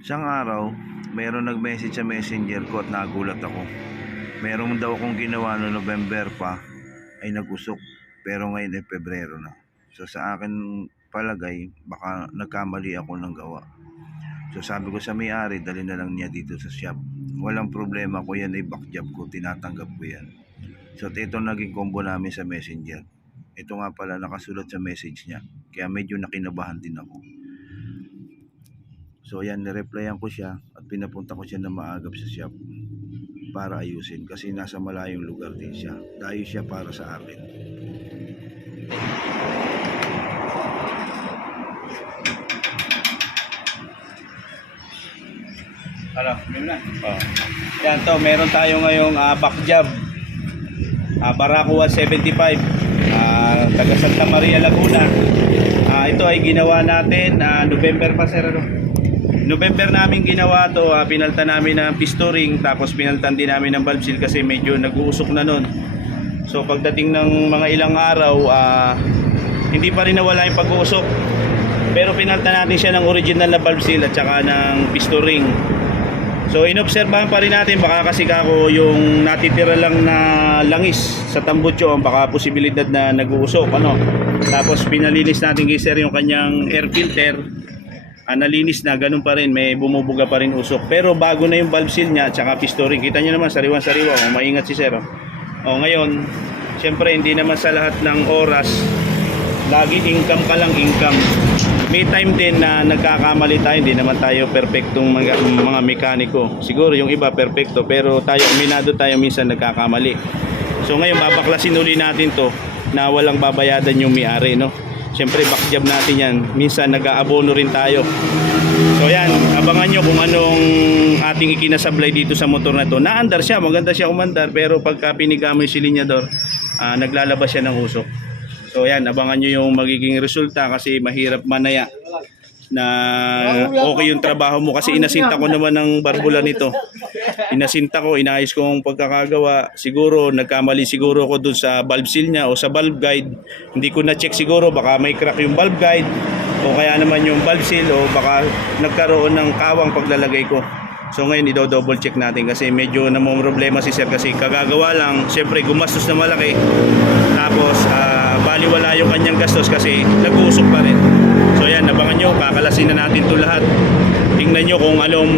Isang araw, mayroong nag-message sa messenger ko at nagulat ako. Meron daw akong ginawa no November pa ay nag-usok, pero ngayon ay Pebrero na. So sa akin palagay, baka nagkamali ako ng gawa. So sabi ko sa may-ari, dali na lang niya dito sa shop. Walang problema ko, yan ay back job ko, tinatanggap ko yan. So ito naging combo namin sa messenger. Ito nga pala nakasulat sa message niya, kaya medyo nakinabahan din ako. So yan, nireplyan ko siya at pinapunta ko siya na maagap sa shop para ayusin kasi nasa malayong lugar din siya. Dayo siya para sa akin. Ano, yun na. Oh. Yan to, meron tayo ngayong back job. Barako 175. Taga Santa Maria, Laguna. Ito ay ginawa natin November pa sir, ano? November namin ginawa to, pinaltan namin ng piston ring, tapos pinaltan din namin ng valve seal kasi medyo nag-uusok na nun. So pagdating ng mga ilang araw, hindi pa rin nawala yung pag-uusok. Pero pinaltan natin siya ng original na valve seal at saka ng piston ring. So inobserbahan pa rin natin, baka kasi kako yung natitira lang na langis sa tambutso, baka posibilidad na nag-uusok, ano. Tapos pinalinis natin kay sir yung kanyang air filter. Nalinis na, ganun pa rin, may bumubuga pa rin usok. Pero bago na yung valve seal niya at saka piston ring. Kita nyo naman, sariwan-sariwa. Maingat si sir. Ngayon, syempre hindi naman sa lahat ng oras lagi income ka lang, income. May time din na nagkakamali tayo. Hindi naman tayo perfectong mga mekaniko. Siguro yung iba perfecto, pero tayo, minado tayo, minsan nagkakamali. So ngayon babaklasin uli natin to na walang babayadan yung may-ari, no? Siyempre back job natin yan. Minsan nag-aabono rin tayo. So yan, abangan nyo kung anong ating ikinasablay dito sa motor na to. Naandar siya, maganda siya umandar, pero pagka piniga mo yung silinyador, naglalabas siya ng usok. So yan, abangan nyo yung magiging resulta kasi mahirap manaya na okay yung trabaho mo kasi inasinta ko naman ng barbula nito. Inasinta ko, inayos ko ang pagkakagawa. Siguro nagkamali siguro ako dun sa valve seal niya o sa valve guide. Hindi ko na check siguro, baka may crack yung valve guide o kaya naman yung valve seal o baka nagkaroon ng kawang paglalagay ko. So ngayon i-double check natin kasi medyo namomroblema si sir kasi kagagawa lang, syempre gumastos na malaki. Tapos baliwala yung kanyang gastos kasi nag-uusok pa rin. So yan, abangan nyo, kakalasin na natin ito lahat. Tingnan nyo kung anong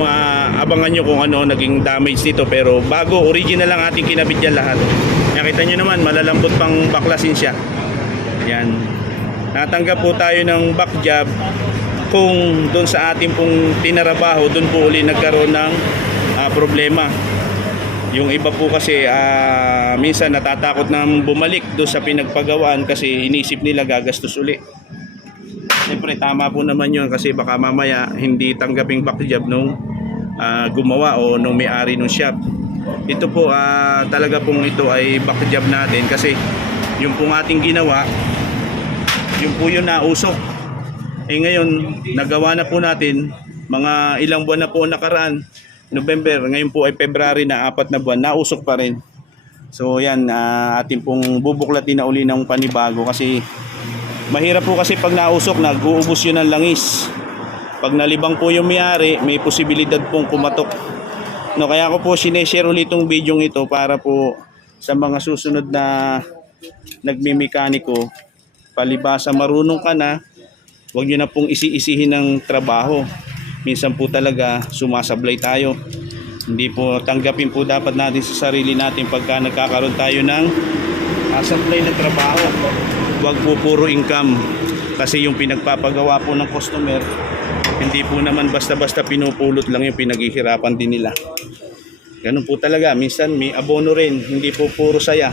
abangan nyo kung ano naging damage nito. Pero bago, original lang ating kinabit yan lahat. Nakita nyo naman, malalambot pang baklasin siya. Yan. Natanggap po tayo ng back job kung doon sa ating pong tinarabaho, doon po uli nagkaroon ng problema. Yung iba po kasi minsan natatakot na bumalik doon sa pinagpagawaan kasi inisip nila gagastos uli. Siyempre tama po naman yun kasi baka mamaya hindi tanggaping back job nung gumawa o nung may-ari ng shop. Ito po talaga pong ito ay back job natin kasi yung pong ating ginawa, yung po yun nausok. Ngayon nagawa na po natin, mga ilang buwan na po nakaraan, November, ngayon po ay February na, 4 na buwan, nausok pa rin. So yan, atin pong bubuklatin na uli ng panibago kasi mahirap po kasi pag nausok, nag-uubos yun ng langis. Pag nalibang po yung may-ari, may posibilidad pong kumatok. No, kaya ko po sineshare ulit itong video ito para po sa mga susunod na nagmimekaniko, palibasa marunong ka na, huwag nyo na pong isi-isihin ng trabaho. Minsan po talaga sumasablay tayo. Hindi po tanggapin po dapat natin sa sarili natin pagka nagkakaroon tayo ng supply ng trabaho. Huwag po puro income kasi yung pinagpapagawa po ng customer, hindi po naman basta-basta pinupulot lang yung pinaghihirapan din nila. Ganun po talaga, minsan may abono rin, hindi po puro saya.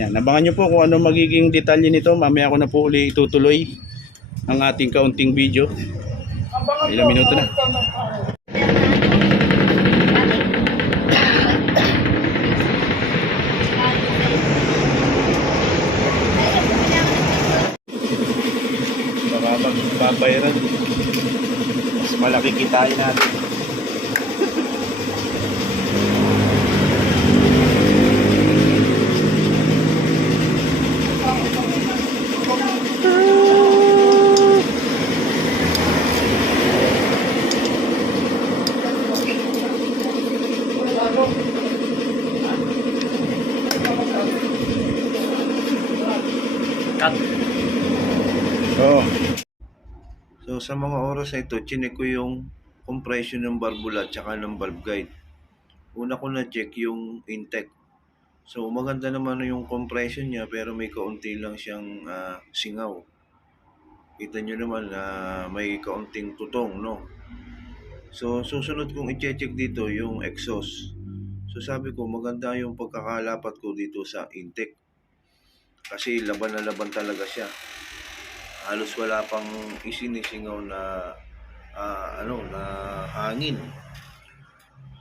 Yan, abangan nyo po kung ano magiging detalye nito. Mamaya ko na po uli itutuloy ang ating kaunting video. Ilang minuto na. Babayaran, mas malaki kitain natin. sa mga oras na ito, chinek ko yung compression ng barbula at saka ng valve guide. Una ko na-check yung intake. So maganda naman yung compression niya pero may kaunti lang siyang singaw. Kita nyo naman na may kaunting tutong, no? So susunod kong i-check dito yung exhaust. So sabi ko maganda yung pagkakalapat ko dito sa intake. Kasi laban na laban talaga siya. Halos wala pang isinisingaw na na hangin.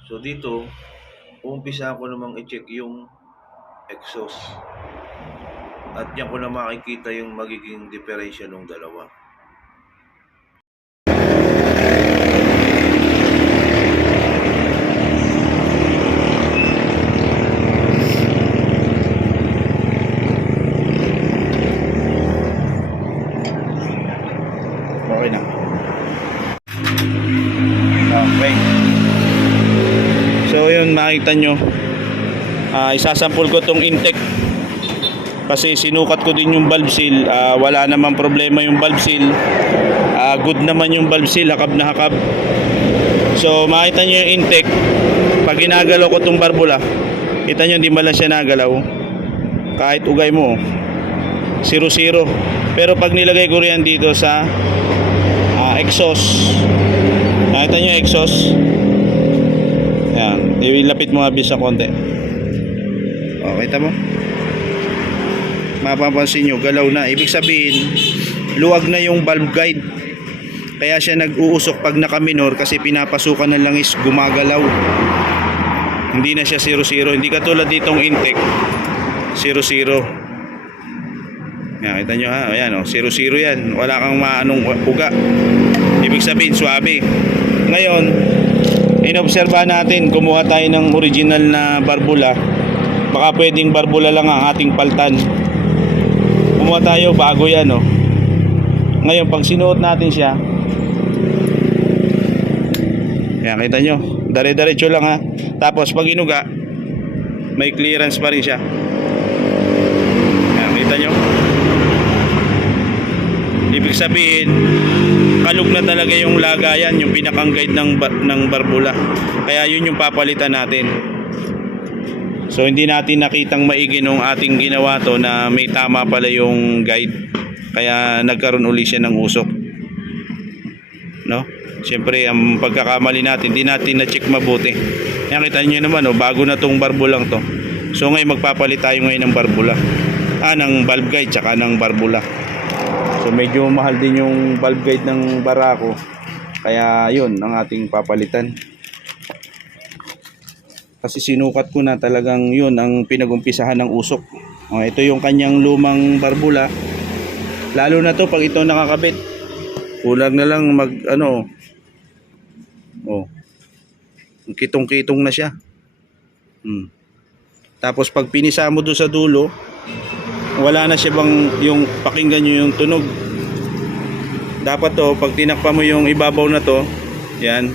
So dito, umpisa ko namang i-check yung exhaust. At diyan ko na makikita yung magiging diferensya ng dalawa. Okay na. Okay. So yun, makita nyo. Isasampul ko tong intake. Kasi sinukat ko din yung valve seal. Wala namang problema yung valve seal. Good naman yung valve seal. Hakab na hakab. So makita nyo yung intake. Pag ginagalaw ko tong barbula, kita nyo hindi malang siya nagalaw. Kahit ugay mo, 0-0. Pero pag nilagay ko riyan dito sa exhaust, nakita nyo yung exhaust. Yan, ilapit mo nga bis sa konti. Kita mo, mapapansin nyo galaw na. Ibig sabihin luwag na yung valve guide, kaya siya nag-uusok pag naka-minor kasi pinapasukan ng langis, gumagalaw. Hindi na siya 0-0. Hindi katulad ditong intake 0-0. Yan, kita nyo ha, ayan, 0-0 yan, wala kang maanong uga. Ibig sabihin swabe. Ngayon inobserba natin, kumuha tayo ng original na barbula. Baka pwedeng barbula lang ang ating paltan. Kumuha tayo bago yan, no? Ngayon pag sinuot natin siya, yan, kita nyo, dire-diretso lang ha. Tapos pag inuga, may clearance pa rin siya. Yan, kita nyo. Ibig sabihin kalug na talaga yung lagayan, yung pinakang guide ng barbula. Kaya yun yung papalitan natin. So hindi natin nakitang maigi nung ating ginawa to na may tama pala yung guide. Kaya nagkaroon uli siya ng usok. No? Siyempre ang pagkakamali natin, hindi natin na-check mabuti. Yan, kita nyo naman, bago na tong barbulang to. So ngayon magpapalit tayo ngayon ng barbula. Ng valve guide tsaka ng barbula. So medyo mahal din yung valve guide ng Barako. Kaya yun ang ating papalitan. Kasi sinukat ko na talagang yun ang pinagumpisahan ng usok. Ito yung kanyang lumang barbula. Lalo na to pag ito nakakabit. Kulang na lang kitong-kitong na siya. Tapos pag pinisa mo doon sa dulo, wala na siya bang yung pakinggan nyo yung tunog. Dapat to, pag tinakpan mo yung ibabaw na to, yan,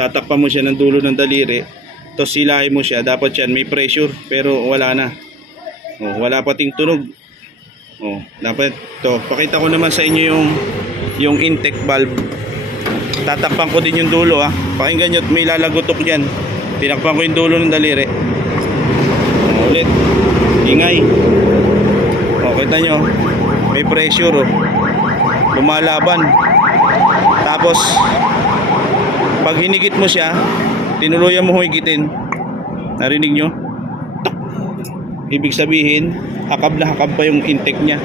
tatakpan mo siya ng dulo ng daliri, tapos silahin mo siya, dapat yan may pressure, pero wala na. Wala pating tunog. Dapat to, pakita ko naman sa inyo yung intake valve. Tatakpan ko din yung dulo pakinggan nyo, may lalagotok dyan. Tinakpan ko yung dulo ng daliri. Ulit, ingay. Kita nyo, may pressure, lumalaban. Tapos pag hinigit mo siya, tinuluyan mo higitin, narinig nyo? Ibig sabihin hakab na hakab pa yung intake nya.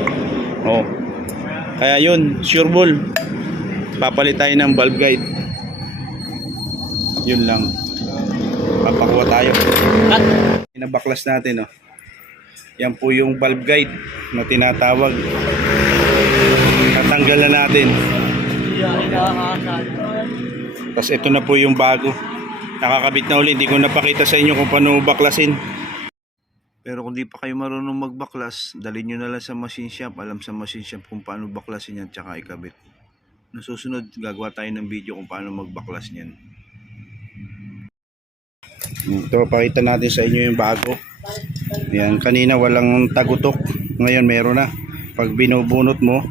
Kaya yun, sure ball, papalit tayo ng valve guide. Yun lang, papakuha tayo. Inabaklas natin. Yan po yung valve guide na tinatawag. Tatanggal na natin. Tapos ito na po yung bago. Nakakabit na uli. Hindi ko napakita sa inyo kung paano baklasin. Pero kung di pa kayo marunong magbaklas, dalhin nyo na lang sa machine shop. Alam sa machine shop kung paano baklasin yan tsaka ikabit. Nasusunod, gagawa tayo ng video kung paano magbaklas niyan. Ito, pakita natin sa inyo yung bago. Yan, kanina walang tagutok, ngayon meron na. Pag binubunot mo,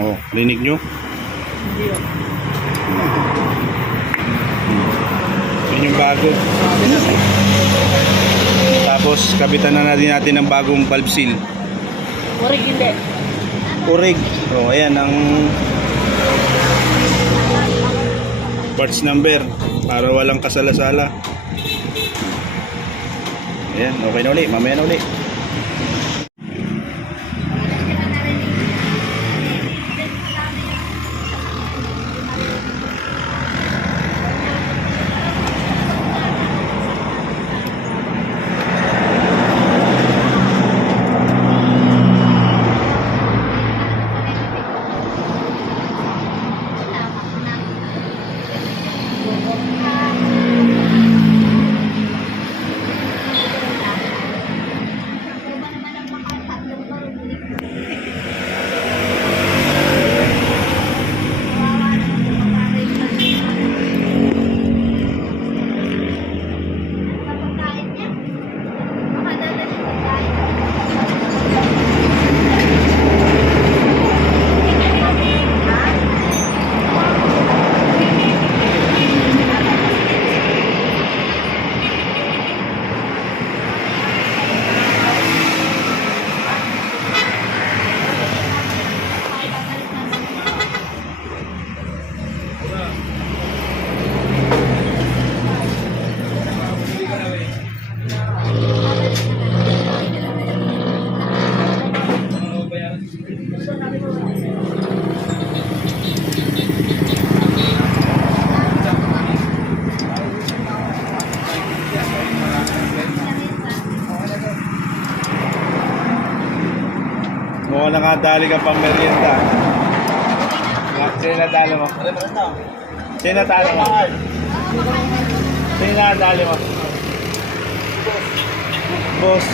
Oh, rinig nyo? Yun yung bago. Tapos, kabitan na natin ng bagong valve seal. Orig hindi. Urig. Oh, ayan ang parts number para walang kasala-sala. Ayan, okay na uli. Mamaya na uli. Mukhang nakadali ka pang merienda. Sino natalo mo? Sino natalo mo? Sino natalo mo? Boss.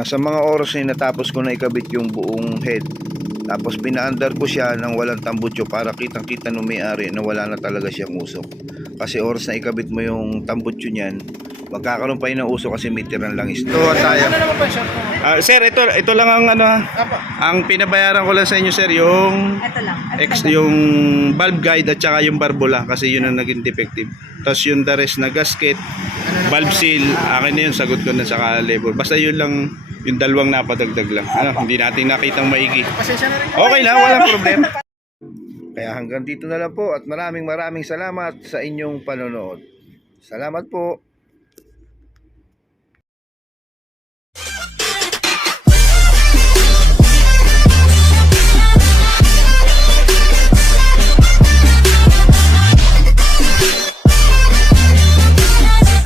Sa mga oras na natapos ko na ikabit yung buong head, tapos pinaandar ko siya ng walang tambutso para kitang-kita ng may-ari na wala na talaga siyang usok. Kasi oras na ikabit mo yung tambutso niyan, magkakaroon pa yun ng usok kasi may tirang langis. Ito tayo. Sir, ito lang ang ano ha. Ang pinabayaran ko lang sa inyo, sir, yung Ito lang. yung valve guide at saka yung barbola kasi yun ang naging defective. Tapos yung the rest na gasket, valve seal, akin na yun, sagot ko na sa labor. Basta yun lang, yung dalawang napadagdag lang. Ano, hindi natin nakitang maigi. Okay lang, walang problema. Kaya hanggang dito na lang po at maraming salamat sa inyong panonood. Salamat po.